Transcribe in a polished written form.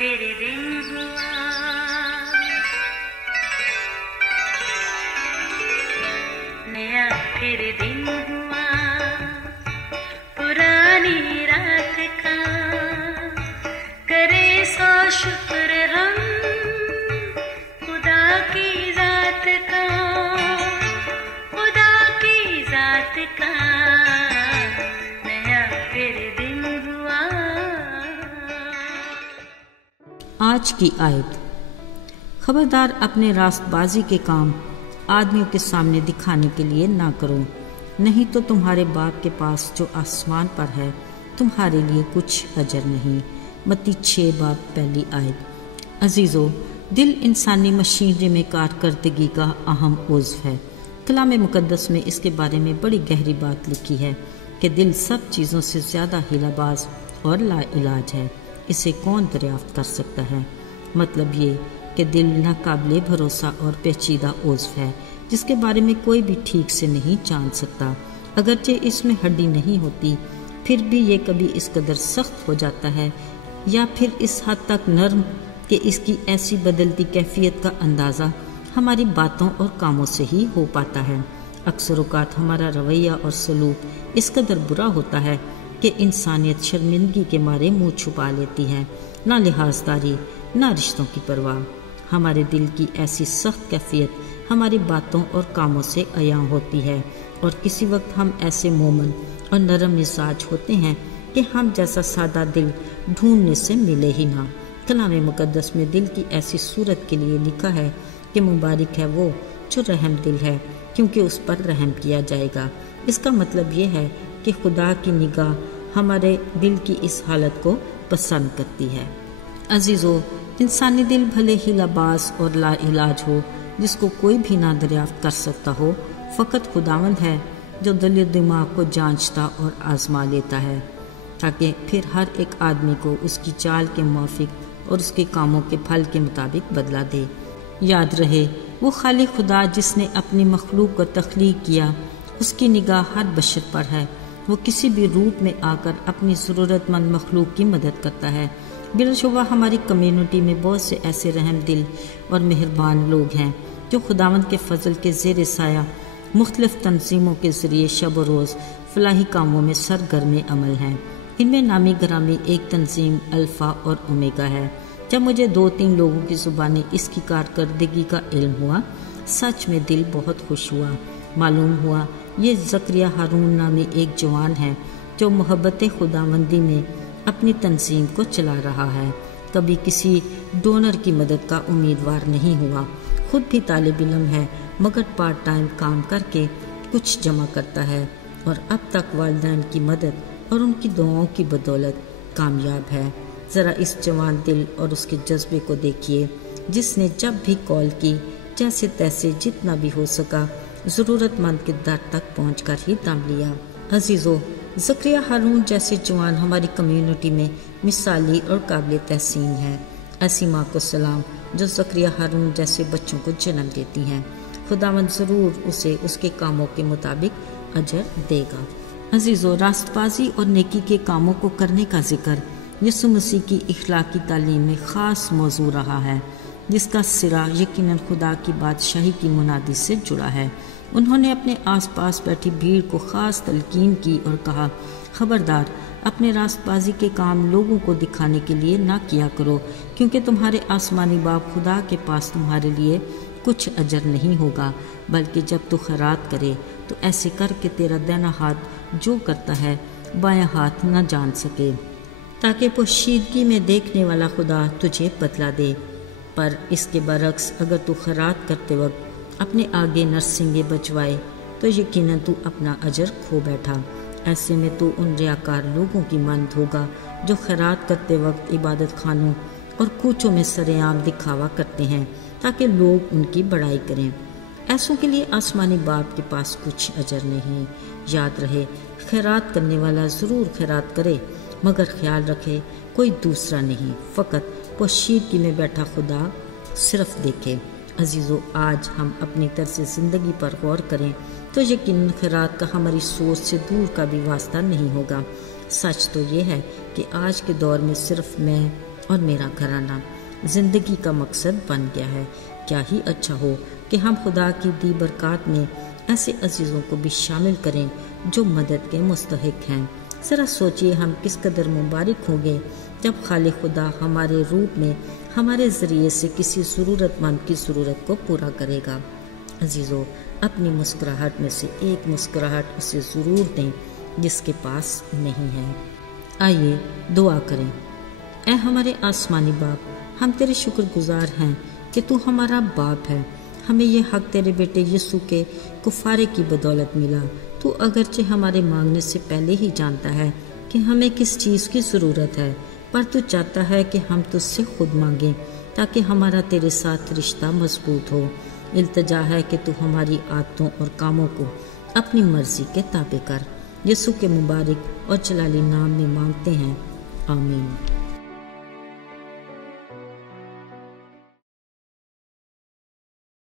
फिर दिन हुआ, नया फिर दिन हुआ, पुरानी रात का करे सो शुक्र हम खुदा की जात का, खुदा की जात का, नया फिर दिन हुआ। आज की आयत, खबरदार अपने रास्तबाजी के काम आदमियों के सामने दिखाने के लिए ना करो, नहीं तो तुम्हारे बाप के पास जो आसमान पर है तुम्हारे लिए कुछ अजर नहीं। मत्ती 6 बाब पहली आयत। अजीज़ो, दिल इंसानी मशीनरी में कारकर्दगी का अहम उज़्व है। कलाम मुक़द्दस में इसके बारे में बड़ी गहरी बात लिखी है कि दिल सब चीज़ों से ज़्यादा हिलाबाज और लाइलाज है। इसे कौन दरियाफ्त कर सकता है? मतलब ये कि दिल नाकाबिले भरोसा और पेचीदा उज़्व है जिसके बारे में कोई भी ठीक से नहीं जान सकता। अगरचे इसमें हड्डी नहीं होती फिर भी ये कभी इस कदर सख्त हो जाता है या फिर इस हद तक नर्म कि इसकी ऐसी बदलती कैफियत का अंदाज़ा हमारी बातों और कामों से ही हो पाता है। अक्सर औक़ात हमारा रवैया और सलूक इस कदर बुरा होता है कि इंसानियत शर्मिंदगी के मारे मुंह छुपा लेती है। ना लिहाजदारी ना रिश्तों की परवाह। हमारे दिल की ऐसी सख्त कैफियत हमारी बातों और कामों से अयां होती है और किसी वक्त हम ऐसे मोमन और नरम मिजाज होते हैं कि हम जैसा सादा दिल ढूंढने से मिले ही ना। कलाम मुक़द्दस में दिल की ऐसी सूरत के लिए लिखा है कि मुबारक है वो जो रहम दिल है क्योंकि उस पर रहम किया जाएगा। इसका मतलब ये है कि खुदा की निगाह हमारे दिल की इस हालत को पसंद करती है। अजीज़ो, इंसानी दिल भले ही लाबास और लाइलाज हो जिसको कोई भी ना दरियाफ्त कर सकता हो, फ़कत खुदावंद है जो दिल दिमाग को जांचता और आजमा लेता है ताकि फिर हर एक आदमी को उसकी चाल के मुवाफिक और उसके कामों के फल के मुताबिक बदला दे। याद रहे, वो खाली खुदा जिसने अपनी मखलूक को तख्लीक किया उसकी निगाह हर बशर पर है। वो किसी भी रूप में आकर अपनी ज़रूरतमंद मखलूक की मदद करता है। बिलशुबा हमारी कम्युनिटी में बहुत से ऐसे रहम दिल और मेहरबान लोग हैं जो खुदावंद के फजल के ज़ेर साया मुख्तलिफ तंजीमों के ज़रिए शब व रोज़ फलाही कामों में सरगर्म अमल हैं। इनमें नामी ग्रामी एक तंजीम अल्फ़ा और ओमेगा है। जब मुझे 2-3 लोगों की ज़ुबानी इसकी कारकर्दगी का इल्म हुआ, सच में दिल बहुत खुश हुआ। मालूम हुआ ये ज़करिया हारून नामी एक जवान है जो मोहब्बत खुदावंदी में अपनी तंजीम को चला रहा है। कभी किसी डोनर की मदद का उम्मीदवार नहीं हुआ। खुद भी तालिब इल्म है मगर पार्ट टाइम काम करके कुछ जमा करता है और अब तक वालिदैन की मदद और उनकी दुआओं की बदौलत कामयाब है। ज़रा इस जवान दिल और उसके जज्बे को देखिए जिसने जब भी कॉल की जैसे तैसे जितना भी हो सका ज़रूरतमंद के दर तक पहुंचकर ही दम लिया। अजीज़ों, ज़करिया हारून जैसे जवान हमारी कम्युनिटी में मिसाली और काबिल तहसीन है। ऐसी माँ को सलाम जो ज़करिया हारून जैसे बच्चों को जन्म देती हैं। खुदावंद ज़रूर उसे उसके कामों के मुताबिक अजर देगा। अजीज़ों, रास्तबाजी और नेकी के कामों को करने का जिक्र यीशु मसीह की इखलाकी तालीम में ख़ास मौजू रहा है जिसका सिरा यकीनन खुदा की बादशाही की मुनादी से जुड़ा है। उन्होंने अपने आसपास बैठी भीड़ को ख़ास तलकीन की और कहा, खबरदार अपने रास्तबाजी के काम लोगों को दिखाने के लिए ना किया करो क्योंकि तुम्हारे आसमानी बाप खुदा के पास तुम्हारे लिए कुछ अजर नहीं होगा, बल्कि जब तू खैरात करे तो ऐसे कर कि तेरा दाहिना हाथ जो करता है बायां हाथ न जान सके, ताकि पोशीदगी में देखने वाला खुदा तुझे बदला दे। पर इसके बरक्स अगर तू खैरात करते वक्त अपने आगे नरसिंगे बचवाए तो यकीनन तू अपना अजर खो बैठा। ऐसे में तू उन रियाकार लोगों की मानद होगा जो खैरात करते वक्त इबादत खानों और कूचों में सरेआम दिखावा करते हैं ताकि लोग उनकी बड़ाई करें। ऐसों के लिए आसमानी बाप के पास कुछ अजर नहीं। याद रहे, खैरात करने वाला ज़रूर खैरात करे मगर ख्याल रखे कोई दूसरा नहीं, फ़कत पोशीदगी में बैठा खुदा सिर्फ देखे। अजीज़ों, आज हम अपनी तर्ज़ ज़िंदगी पर गौर करें तो यकीनन खैरात का हमारी सोच से दूर का भी वास्ता नहीं होगा। सच तो ये है कि आज के दौर में सिर्फ मैं اور میرا گھرانہ زندگی کا مقصد بن گیا ہے۔ کیا ہی اچھا ہو کہ ہم خدا کی دی برکات میں ایسے عزیزوں کو بھی شامل کریں جو مدد کے مستحق ہیں۔ ذرا سوچئے ہم کس قدر مبارک ہوں گے جب خالق خدا ہمارے روپ میں ہمارے ذریعے سے کسی ضرورت مند کی ضرورت کو پورا کرے گا۔ عزیزو، اپنی مسکراہٹ میں سے ایک مسکراہٹ اسے ضرور دیں جس کے پاس نہیں ہے۔ آئیے دعا کریں۔ اے ہمارے آسمانی باپ، ہم تیرے شکر گزار ہیں کہ تو ہمارا باپ ہے۔ ہمیں یہ حق تیرے بیٹے یسوع کے کفارے کی بدولت ملا۔ تو اگرچہ ہمارے مانگنے سے پہلے ہی جانتا ہے کہ ہمیں کس چیز کی ضرورت ہے، پر تو چاہتا ہے کہ ہم تجھ سے خود مانگیں تاکہ ہمارا تیرے ساتھ رشتہ مضبوط ہو۔ التجا ہے کہ تو ہماری عادتوں اور کاموں کو اپنی مرضی کے تابع کر۔ یسوع کے مبارک اور جلالی نام میں مانگتے ہیں، آمین۔